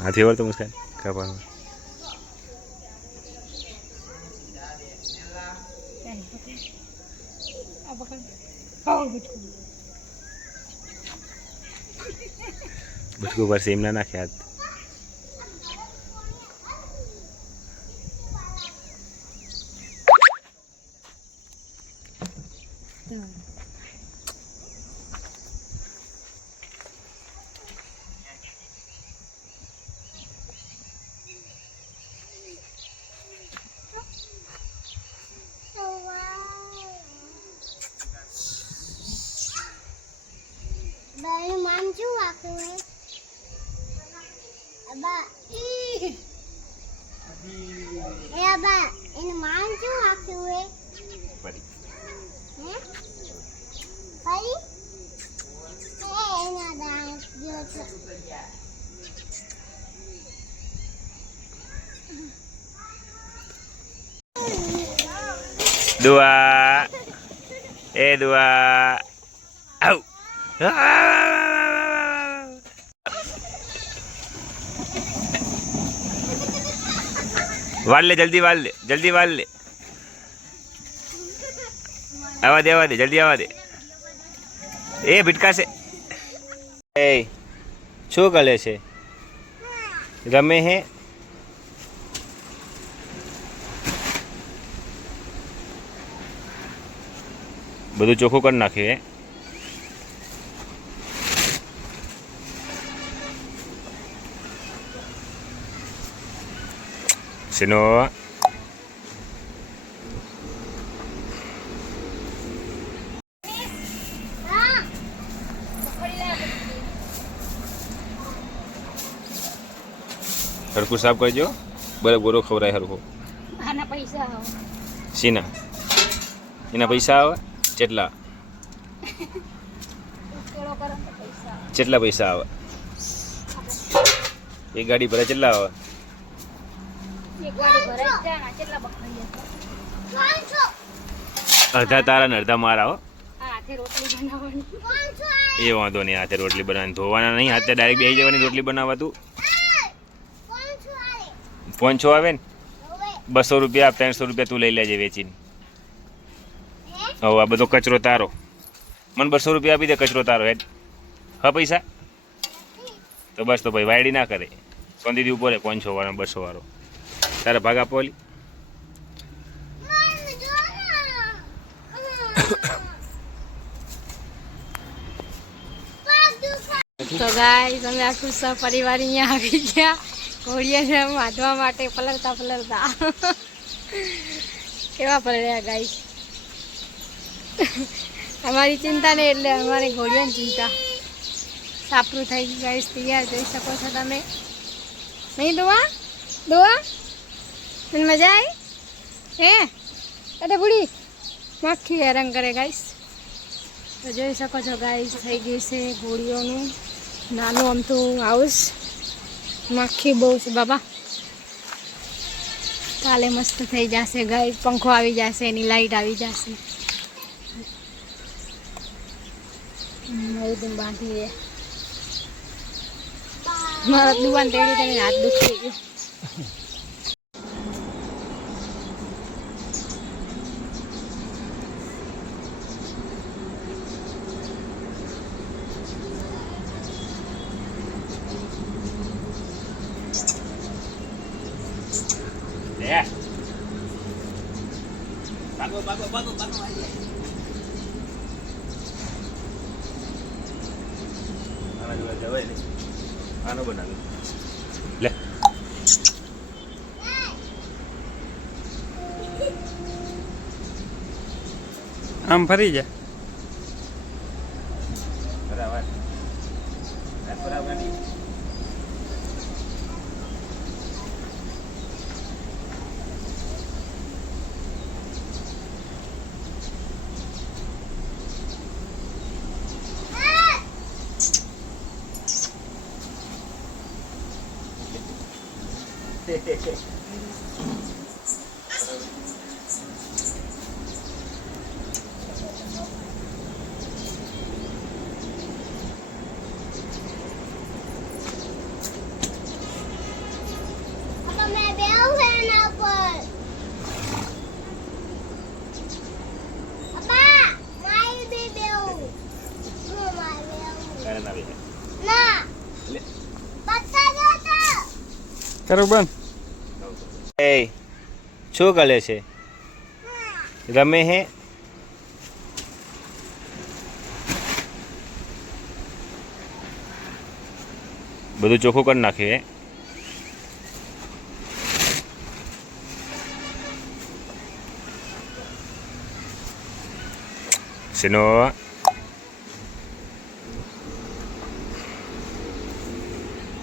हाथी और तो मुस्कान क्या पास बचको पर सीमना ना ख्यात Baru manju aku Abah. Abah, ini manju aku Pari. Pari? Ini ada gitu. Dua. Dua. Au. वाल ले जल्दी वाल ले आवा दे जल्दी आवा दे ए बिटका से ए शो करे छे रमे है બધું ચોખ્ખું કરી નાખીએ Sino हरकू साफ करजो बराबर गोरो खवराय हरकू આના પૈસા सीना एना पैसा आवे चेटला કેળો કરો તો પૈસા चेटला पैसा आवे एक गाड़ी भरे चेटला आवे એક ગાડી ભરાઈ જાય ના કેટલા બકરી જશે 500 अर्धा तारा ने अर्धा मारा हो આ હાથે રોટલી બનાવવાની 500 ये वांधो नहीं हाथे रोटली बनाने धोवाना नहीं हाथे डायरेक्ट बेही जवानी रोटली बनावा तू 500 आवे ने 200 रुपया 300 रुपया तू लई लेजे वेचीने હવે આ બધો કચરો તારો મને 200 રૂપિયા આપી દે કચરો તારો હેડ હા પૈસા તો બસ તો ભાઈ વાયડી ના કરે સોંદીથી ઉપર 500 વાળો 200 વાળો તારે ભાગ આપો ઓલી તો ગાઈસ અમે આખું સપરિવાર અહીંયા આવી ગયા ઘોડિયાને વાંધવા માટે પલળતા કેવા પલળ્યા ગાઈસ हमारी चिंता नहीं એટલે અમારી ઘોડિયાની ચિંતા સાપરું થઈ ગયું ગાઈસ તૈયાર જોઈ શકો છો તમે નહીં દોવા મને મજા આવી હે અરે બુડી માખી હેરાન કરે ગાઈસ તો જોઈ શકો છો ગાઈસ થઈ ગયું છે ઘોડીઓનું નાનું અમથું હાઉસ માખી બહુ છે બાબા કાલે મસ્ત થઈ જશે ગાઈસ પંખો આવી જશે એની લાઈટ આવી જશે एकदम बांधी है मारा दुकान तेड़ी तेड़ी हाथ दुखी गयो ले भागो आनो बना ले आम फरी जा बराबर बराबर नहीं બનાવે કરો બંધ. એ શું કરે છે? રમે હે? બધું ચોખ્ખું કરી નાખ્યું હે. શેનો